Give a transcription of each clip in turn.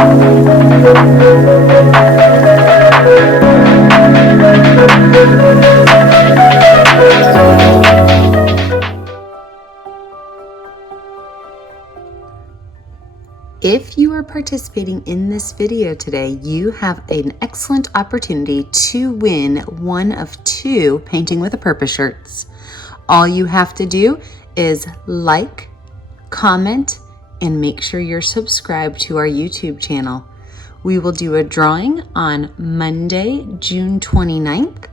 If you are participating in this video today, you have an excellent opportunity to win one of 2 Painting with a Purpose shirts. All you have to do is like, comment, and make sure you're subscribed to our YouTube channel. We will do a drawing on Monday, June 29th,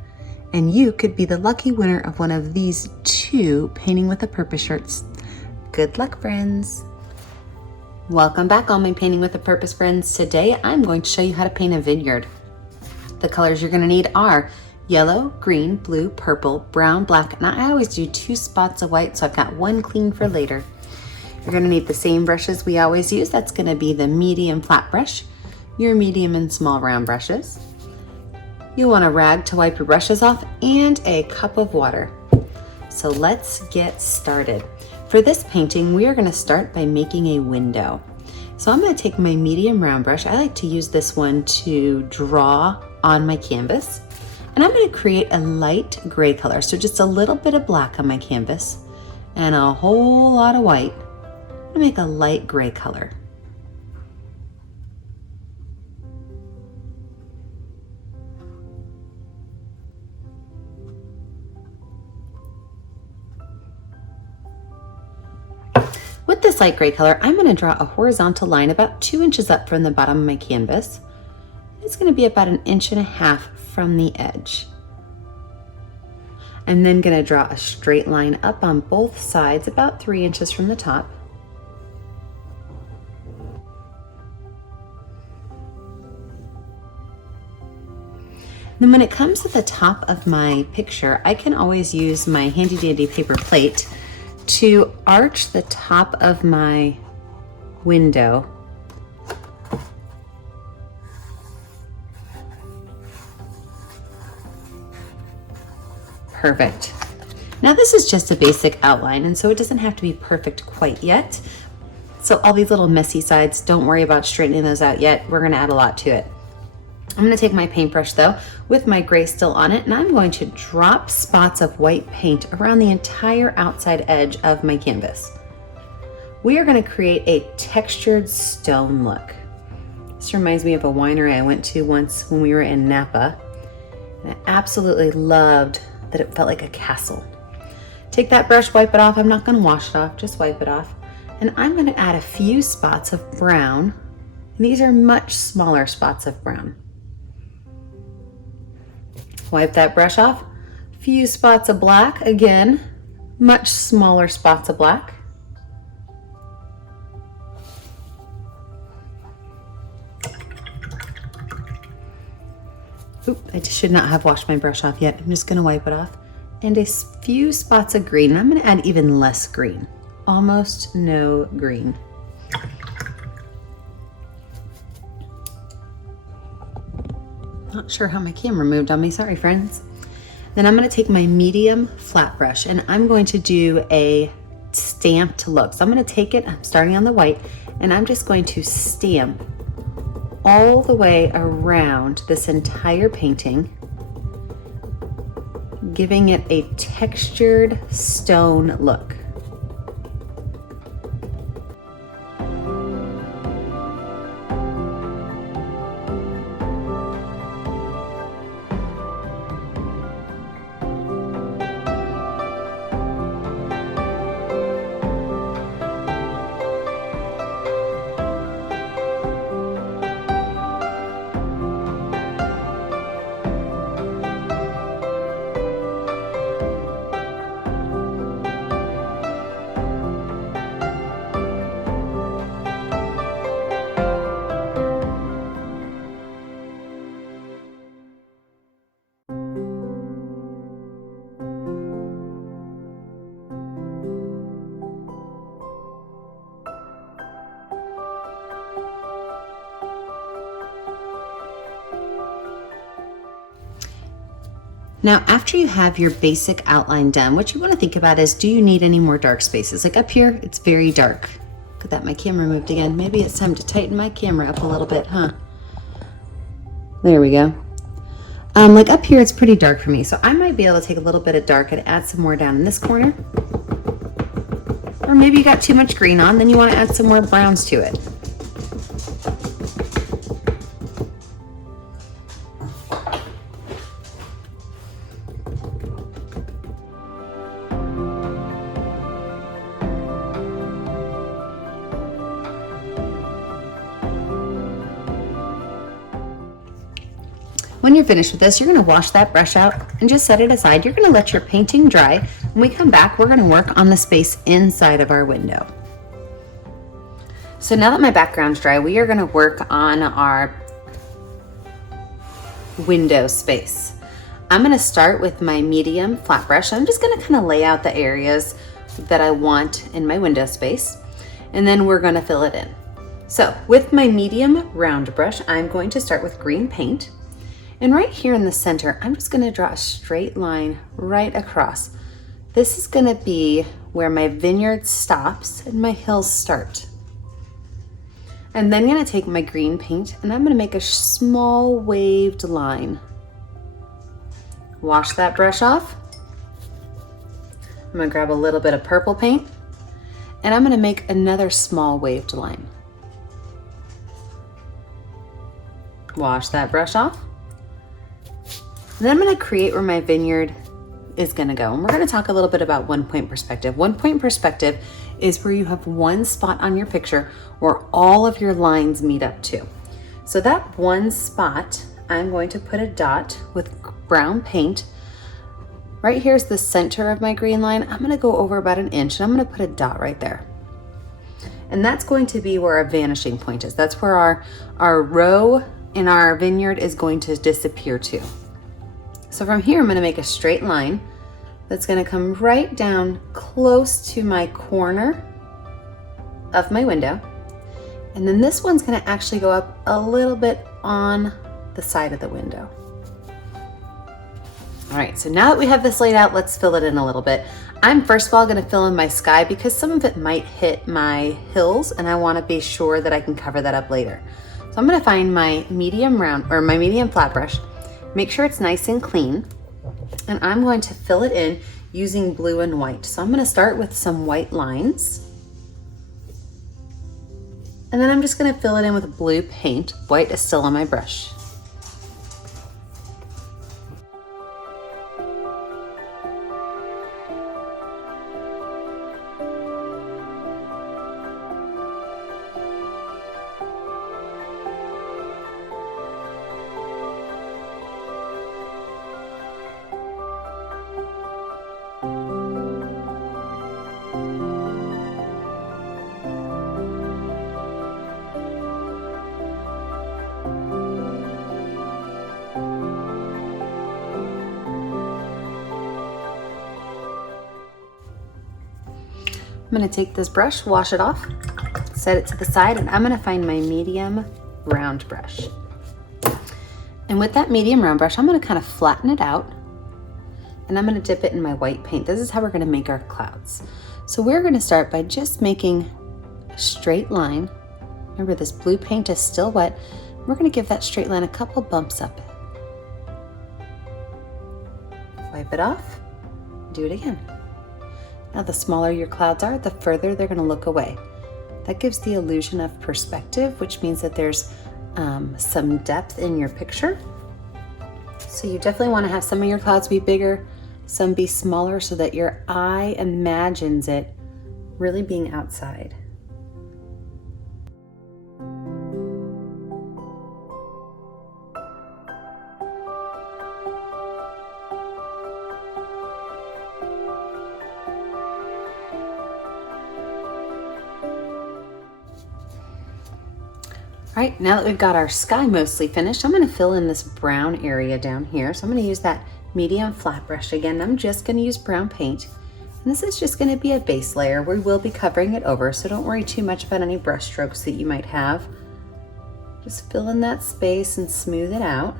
and you could be the lucky winner of one of these 2 Painting with a Purpose shirts. Good luck, friends. Welcome back, all my Painting with a Purpose friends. Today I'm going to show you how to paint a vineyard. The colors you're going to need are yellow, green, blue, purple, brown, black, and I always do 2 spots of white, so I've got 1 clean for later. You're going to need the same brushes we always use. That's going to be the medium flat brush, your medium and small round brushes. You'll want a rag to wipe your brushes off and a cup of water. So let's get started. For this painting, we are going to start by making a window. So I'm going to take my medium round brush. I like to use this one to draw on my canvas. And I'm going to create a light gray color. So just a little bit of black on my canvas and a whole lot of white. I'm going to make a light gray color. With this light gray color, I'm going to draw a horizontal line about 2 inches up from the bottom of my canvas. It's going to be about 1.5 inches from the edge. I'm then going to draw a straight line up on both sides about 3 inches from the top. Then when it comes to the top of my picture, I can always use my handy dandy paper plate to arch the top of my window. Perfect. Now this is just a basic outline, and so it doesn't have to be perfect quite yet. So all these little messy sides, don't worry about straightening those out yet. We're gonna add a lot to it. I'm going to take my paintbrush though, with my gray still on it, and I'm going to drop spots of white paint around the entire outside edge of my canvas. We are going to create a textured stone look. This reminds me of a winery I went to once when we were in Napa, and I absolutely loved that it felt like a castle. Take that brush, wipe it off. I'm not going to wash it off, just wipe it off. And I'm going to add a few spots of brown. And these are much smaller spots of brown. Wipe that brush off. A few spots of black, again, much smaller spots of black. Oop, I just should not have washed my brush off yet. I'm just going to wipe it off. And a few spots of green. And I'm going to add even less green. Almost no green. Not sure how my camera moved on me, sorry friends. Then I'm going to take my medium flat brush and I'm going to do a stamped look. So I'm going to take it, I'm starting on the white, and I'm just going to stamp all the way around this entire painting, giving it a textured stone look. Now, after you have your basic outline done, what you want to think about is, do you need any more dark spaces? Like up here, it's very dark. Look at that, my camera moved again. Maybe it's time to tighten my camera up a little bit, huh? There we go. Like up here, it's pretty dark for me, so I might be able to take a little bit of dark and add some more down in this corner. Or maybe you got too much green on, then you want to add some more browns to it. When you're finished with this, you're going to wash that brush out and just set it aside. You're going to let your painting dry. When we come back, we're going to work on the space inside of our window. So now that my background's dry, we are going to work on our window space. I'm going to start with my medium flat brush. I'm just going to kind of lay out the areas that I want in my window space, and then we're going to fill it in. So with my medium round brush, I'm going to start with green paint. And right here in the center, I'm just gonna draw a straight line right across. This is gonna be where my vineyard stops and my hills start. I'm then gonna take my green paint and I'm gonna make a small waved line. Wash that brush off. I'm gonna grab a little bit of purple paint and I'm gonna make another small waved line. Wash that brush off. And then I'm going to create where my vineyard is going to go. And we're going to talk a little bit about one-point perspective. One-point perspective is where you have one spot on your picture where all of your lines meet up to. So that one spot, I'm going to put a dot with brown paint. Right here's the center of my green line. I'm going to go over about 1 inch and I'm going to put a dot right there. And that's going to be where our vanishing point is. That's where our row in our vineyard is going to disappear to. So from here, I'm going to make a straight line that's going to come right down close to my corner of my window. And then this one's going to actually go up a little bit on the side of the window. All right, so now that we have this laid out, let's fill it in a little bit. I'm first of all going to fill in my sky because some of it might hit my hills and I want to be sure that I can cover that up later. So I'm going to find my medium round or my medium flat brush. Make sure it's nice and clean, and I'm going to fill it in using blue and white. So I'm going to start with some white lines, and then I'm just going to fill it in with blue paint. White is still on my brush. I'm going to take this brush, wash it off, set it to the side, and I'm going to find my medium round brush. And with that medium round brush, I'm going to kind of flatten it out, and I'm going to dip it in my white paint. This is how we're going to make our clouds. So we're going to start by just making a straight line. Remember, this blue paint is still wet. We're going to give that straight line a couple bumps up. Wipe it off, do it again. Now, the smaller your clouds are, the further they're going to look away. That gives the illusion of perspective, which means that there's some depth in your picture. So you definitely want to have some of your clouds be bigger, some be smaller, so that your eye imagines it really being outside. All right, now that we've got our sky mostly finished, I'm going to fill in this brown area down here. So I'm going to use that medium flat brush again. I'm just going to use brown paint. And this is just going to be a base layer. We will be covering it over, so don't worry too much about any brush strokes that you might have. Just fill in that space and smooth it out.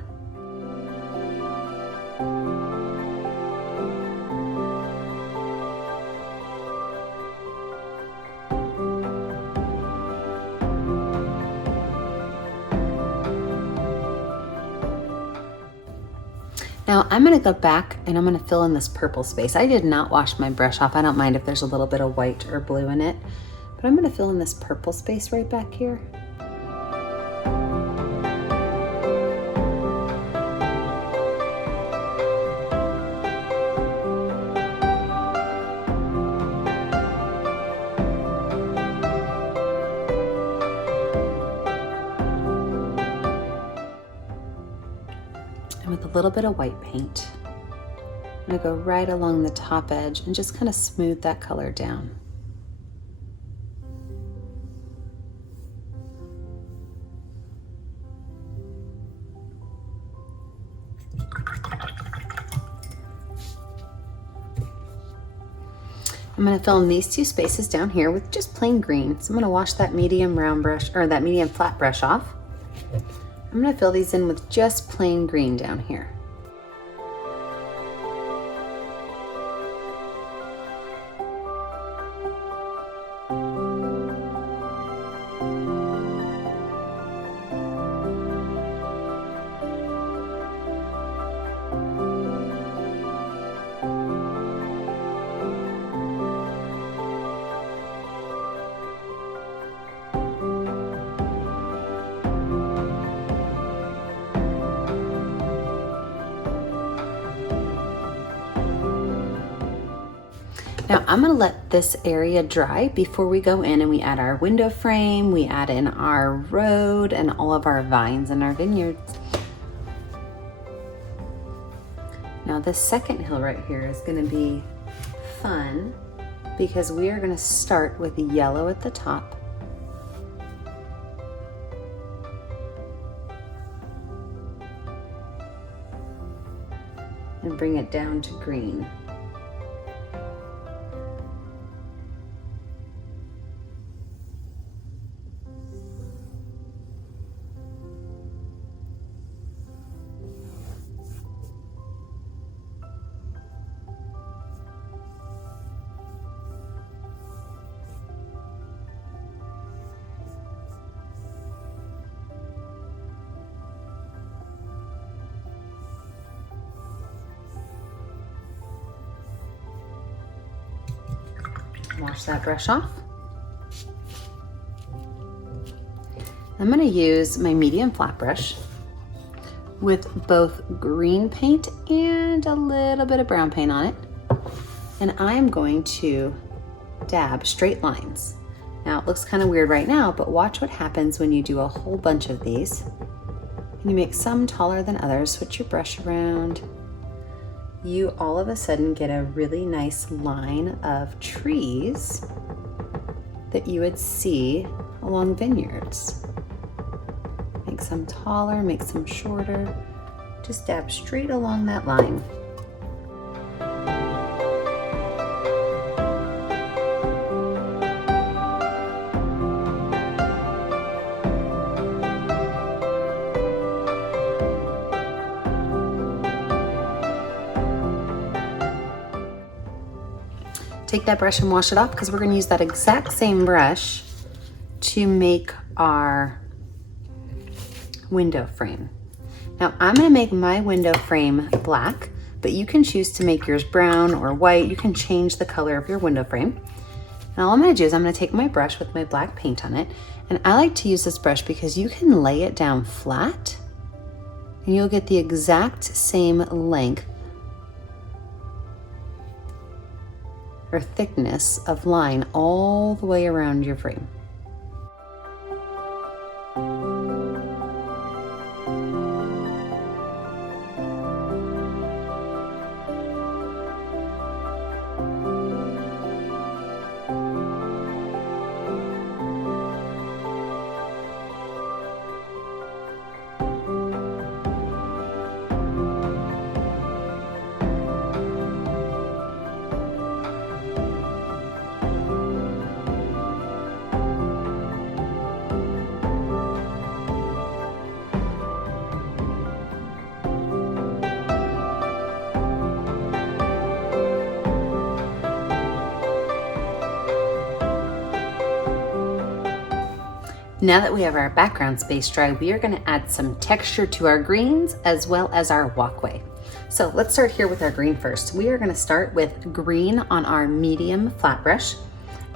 Now I'm gonna go back and I'm gonna fill in this purple space. I did not wash my brush off. I don't mind if there's a little bit of white or blue in it, but I'm gonna fill in this purple space right back here. And with a little bit of white paint, I'm gonna go right along the top edge and just kind of smooth that color down. I'm gonna fill in these two spaces down here with just plain green. So I'm gonna wash that medium round brush, or that medium flat brush off. I'm gonna fill these in with just plain green down here. Now I'm gonna let this area dry before we go in and we add our window frame, we add in our road and all of our vines in our vineyards. Now this second hill right here is gonna be fun because we are gonna start with yellow at the top. And bring it down to green. Wash that brush off. I'm going to use my medium flat brush with both green paint and a little bit of brown paint on it. And I'm going to dab straight lines. Now it looks kind of weird right now, but watch what happens when you do a whole bunch of these. And you make some taller than others, switch your brush around. You all of a sudden get a really nice line of trees that you would see along vineyards. Make some taller, make some shorter. Just dab straight along that line. Take that brush and wash it off because we're going to use that exact same brush to make our window frame. Now I'm going to make my window frame black, but you can choose to make yours brown or white. You can change the color of your window frame. And all I'm going to do is I'm going to take my brush with my black paint on it, and I like to use this brush because you can lay it down flat and you'll get the exact same length or thickness of line all the way around your frame. Now that we have our background space dry, we are going to add some texture to our greens as well as our walkway. So let's start here with our green first. We are going to start with green on our medium flat brush,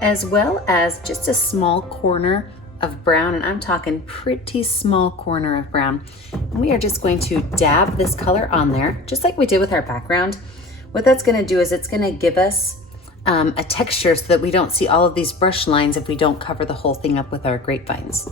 as well as just a small corner of brown, and I'm talking pretty small corner of brown. And we are just going to dab this color on there, just like we did with our background. What that's going to do is it's going to give us a texture so that we don't see all of these brush lines if we don't cover the whole thing up with our grapevines.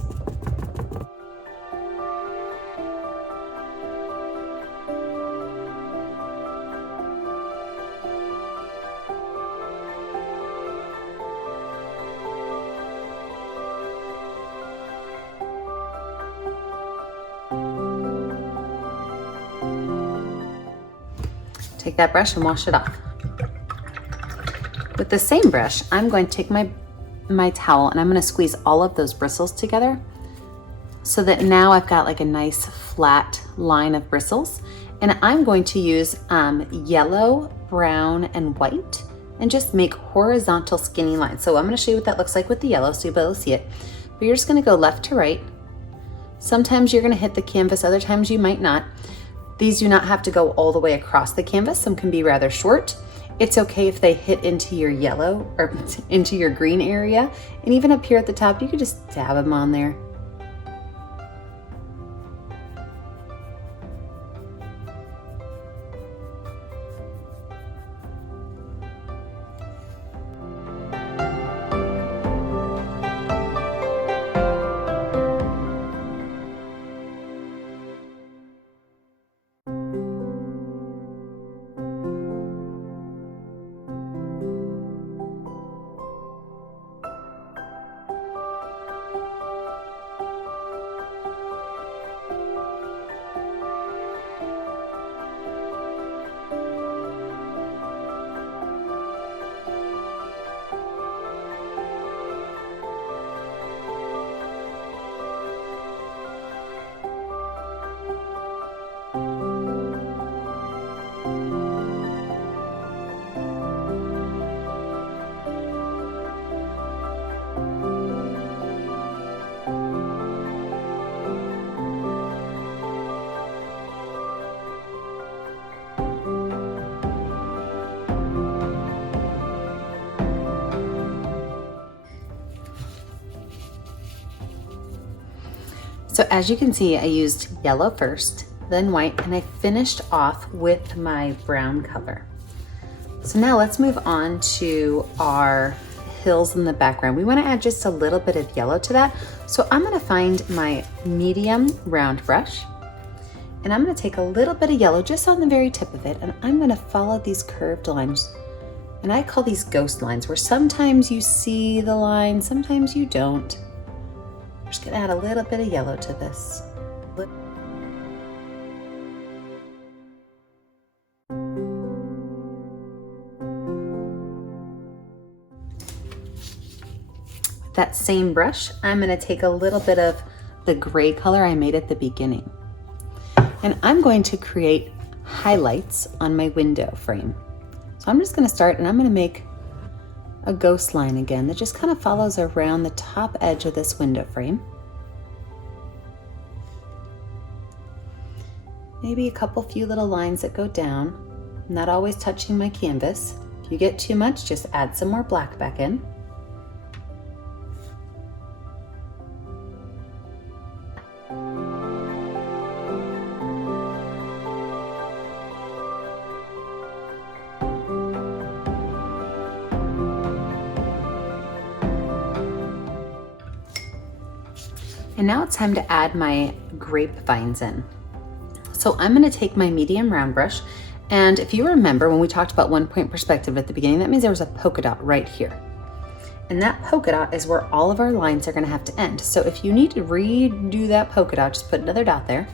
Take that brush and wash it off. With the same brush, I'm going to take my towel and I'm going to squeeze all of those bristles together so that now I've got like a nice flat line of bristles. And I'm going to use yellow, brown, and white and just make horizontal skinny lines. So I'm going to show you what that looks like with the yellow so you'll be able to see it. But you're just going to go left to right. Sometimes you're going to hit the canvas, other times you might not. These do not have to go all the way across the canvas. Some can be rather short. It's okay if they hit into your yellow or into your green area. And even up here at the top, you could just dab them on there. So as you can see, I used yellow first, then white, and I finished off with my brown color. So now let's move on to our hills in the background. We want to add just a little bit of yellow to that. So I'm going to find my medium round brush, and I'm going to take a little bit of yellow just on the very tip of it, and I'm going to follow these curved lines. And I call these ghost lines, where sometimes you see the line, sometimes you don't. I'm just gonna add a little bit of yellow to this. With that same brush, I'm gonna take a little bit of the gray color I made at the beginning. And I'm going to create highlights on my window frame. So I'm just gonna start and I'm gonna make a ghost line again that just kind of follows around the top edge of this window frame. Maybe a few little lines that go down, not always touching my canvas. If you get too much, just add some more black back in. And now it's time to add my grapevines in. So I'm going to take my medium round brush, and if you remember when we talked about 1 point perspective at the beginning, that means there was a polka dot right here. And that polka dot is where all of our lines are going to have to end. So if you need to redo that polka dot, just put another dot there.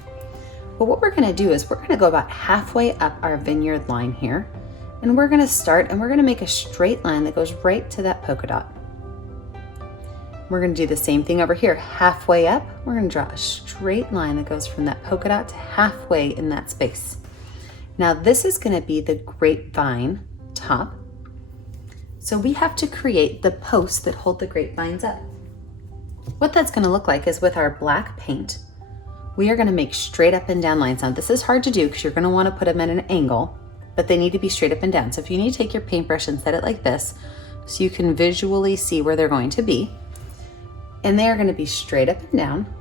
But what we're going to do is we're going to go about halfway up our vineyard line here, and we're going to start and we're going to make a straight line that goes right to that polka dot. We're going to do the same thing over here. Halfway up, we're going to draw a straight line that goes from that polka dot to halfway in that space. Now this is going to be the grapevine top. So we have to create the posts that hold the grapevines up. What that's going to look like is with our black paint, we are going to make straight up and down lines. Now this is hard to do because you're going to want to put them at an angle, but they need to be straight up and down. So if you need to take your paintbrush and set it like this so you can visually see where they're going to be, and they are going to be straight up and down.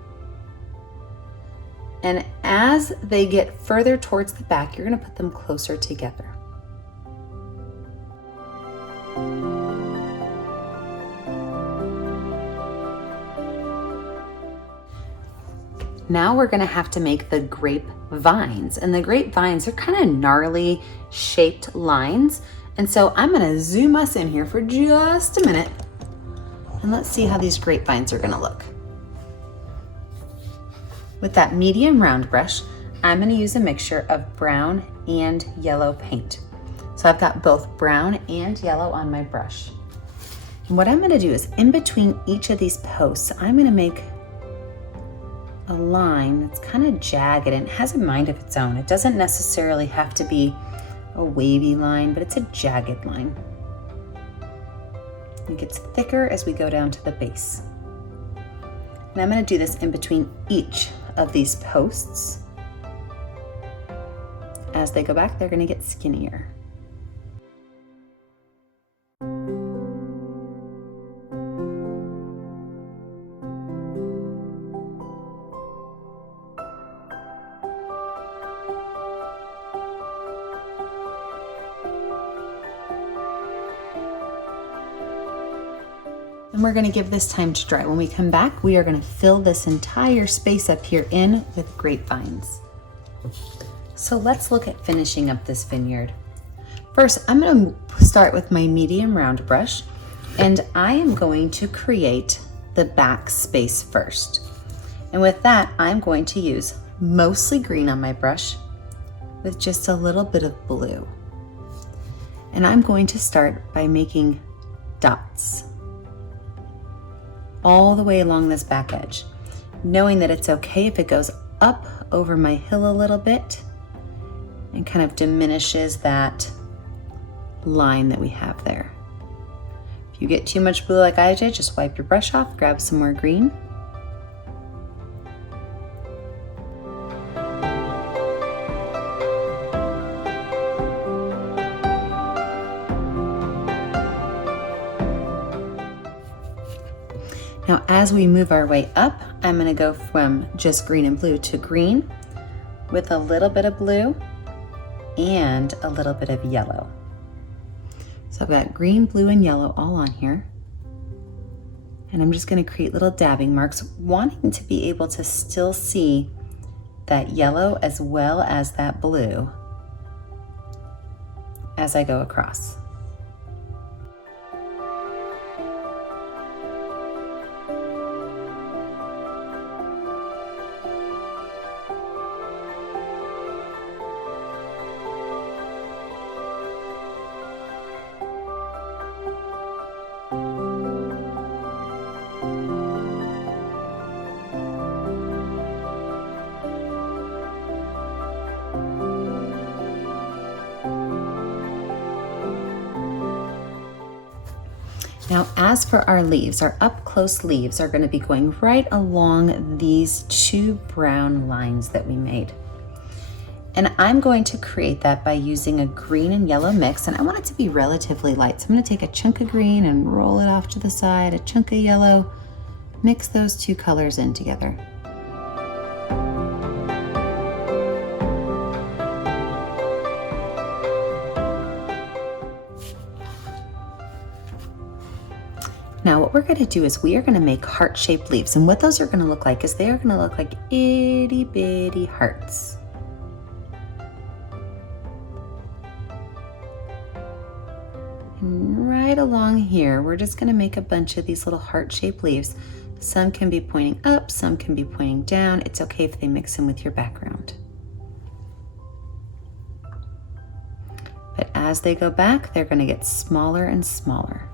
And as they get further towards the back, you're going to put them closer together. Now we're going to have to make the grapevines, and the grapevines are kind of gnarly shaped lines. And so I'm going to zoom us in here for just a minute, and let's see how these grapevines are going to look. With that medium round brush, I'm going to use a mixture of brown and yellow paint. So I've got both brown and yellow on my brush. And what I'm going to do is in between each of these posts, I'm going to make a line that's kind of jagged and it has a mind of its own. It doesn't necessarily have to be a wavy line, but it's a jagged line. It gets thicker as we go down to the base. And I'm going to do this in between each of these posts. As they go back, they're going to get skinnier. And we're going to give this time to dry. When we come back, we are going to fill this entire space up here in with grapevines. So let's look at finishing up this vineyard. First, I'm going to start with my medium round brush, and I am going to create the back space first. And with that, I'm going to use mostly green on my brush with just a little bit of blue. And I'm going to start by making dots all the way along this back edge, knowing that it's okay if it goes up over my hill a little bit and kind of diminishes that line that we have there. If you get too much blue like I did, just wipe your brush off, grab some more green. Now, as we move our way up, I'm going to go from just green and blue to green with a little bit of blue and a little bit of yellow. So I've got green, blue, and yellow all on here. And I'm just going to create little dabbing marks, wanting to be able to still see that yellow as well as that blue as I go across. Now, as for our leaves, our up close leaves are going to be going right along these two brown lines that we made. And I'm going to create that by using a green and yellow mix, and I want it to be relatively light. So I'm going to take a chunk of green and roll it off to the side, a chunk of yellow, mix those two colors in together. Now what we're going to do is we are going to make heart-shaped leaves, and what those are going to look like is they are going to look like itty bitty hearts. And right along here, we're just going to make a bunch of these little heart-shaped leaves. Some can be pointing up, some can be pointing down. It's okay if they mix in with your background. But as they go back, they're going to get smaller and smaller.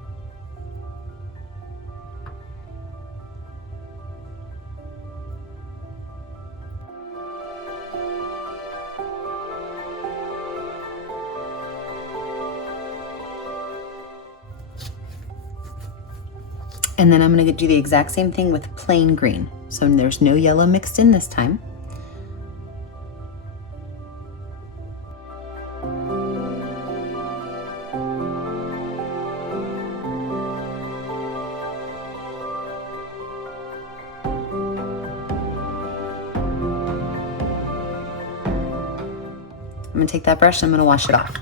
And then I'm going to do the exact same thing with plain green. So there's no yellow mixed in this time. gonna take that brush and I'm gonna wash it off.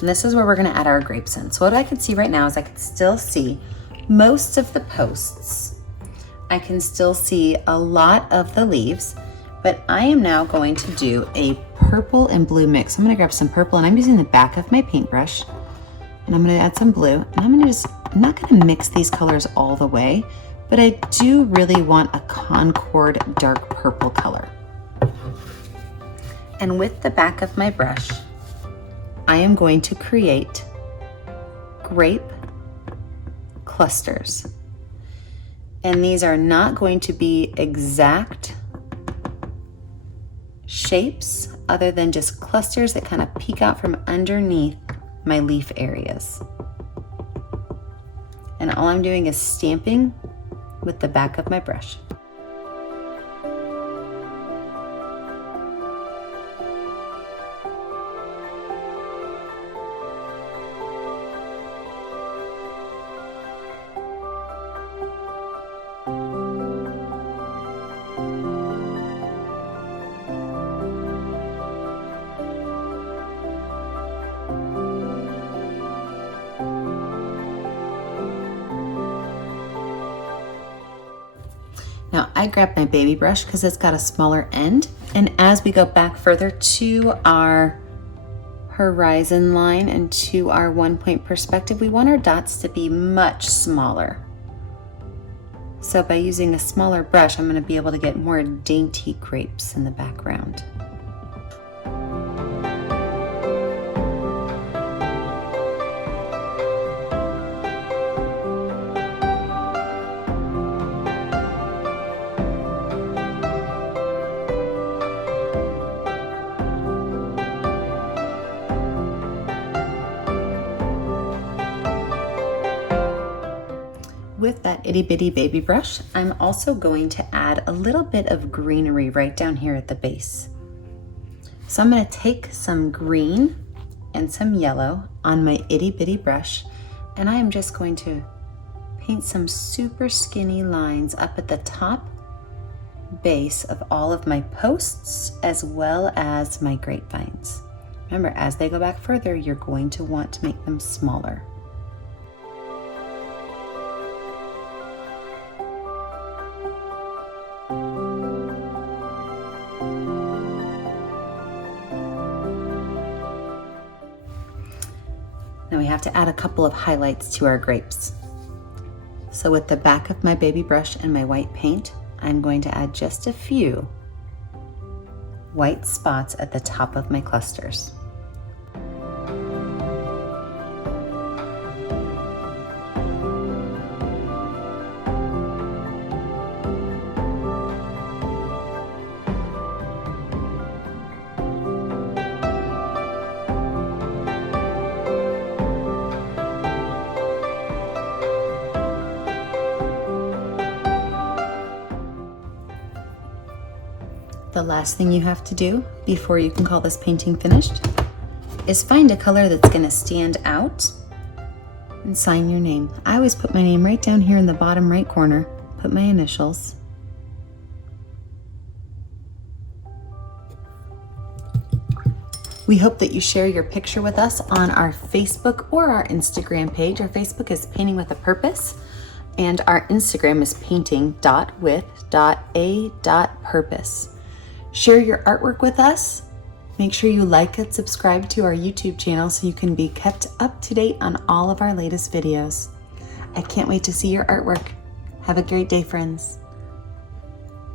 And this is where we're gonna add our grapes in. So what I can see right now is I can still see most of the posts. I can still see a lot of the leaves, but I am now going to do a purple and blue mix. I'm gonna grab some purple and I'm using the back of my paintbrush and I'm gonna add some blue and I'm not gonna mix these colors all the way, but I do really want a Concord dark purple color. And with the back of my brush, I am going to create grape clusters. And these are not going to be exact shapes other than just clusters that kind of peek out from underneath my leaf areas. And all I'm doing is stamping with the back of my brush. Now I grabbed my baby brush because it's got a smaller end, and as we go back further to our horizon line and to our 1-point perspective, we want our dots to be much smaller. So by using a smaller brush, I'm going to be able to get more dainty grapes in the background. With that itty bitty baby brush, I'm also going to add a little bit of greenery right down here at the base. So I'm going to take some green and some yellow on my itty bitty brush, and I am just going to paint some super skinny lines up at the top base of all of my posts as well as my grapevines. Remember, as they go back further, you're going to want to make them smaller. Now we have to add a couple of highlights to our grapes. So with the back of my baby brush and my white paint, I'm going to add just a few white spots at the top of my clusters. The last thing you have to do before you can call this painting finished is find a color that's going to stand out and sign your name. I always put my name right down here in the bottom right corner, put my initials. We hope that you share your picture with us on our Facebook or our Instagram page. Our Facebook is Painting with a Purpose, and our Instagram is painting.with.a.purpose. Share your artwork with us. Make sure you like and subscribe to our YouTube channel so you can be kept up to date on all of our latest videos. I can't wait to see your artwork. Have a great day, friends.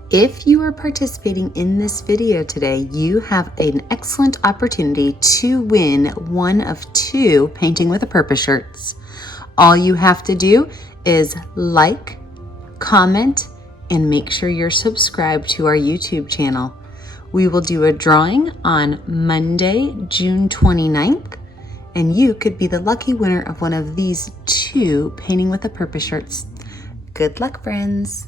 If you are participating in this video today, you have an excellent opportunity to win one of 2 Painting with a Purpose shirts. All you have to do is like, comment, and make sure you're subscribed to our YouTube channel. We will do a drawing on Monday, June 29th, and you could be the lucky winner of one of these 2 Painting with a Purpose shirts. Good luck, friends.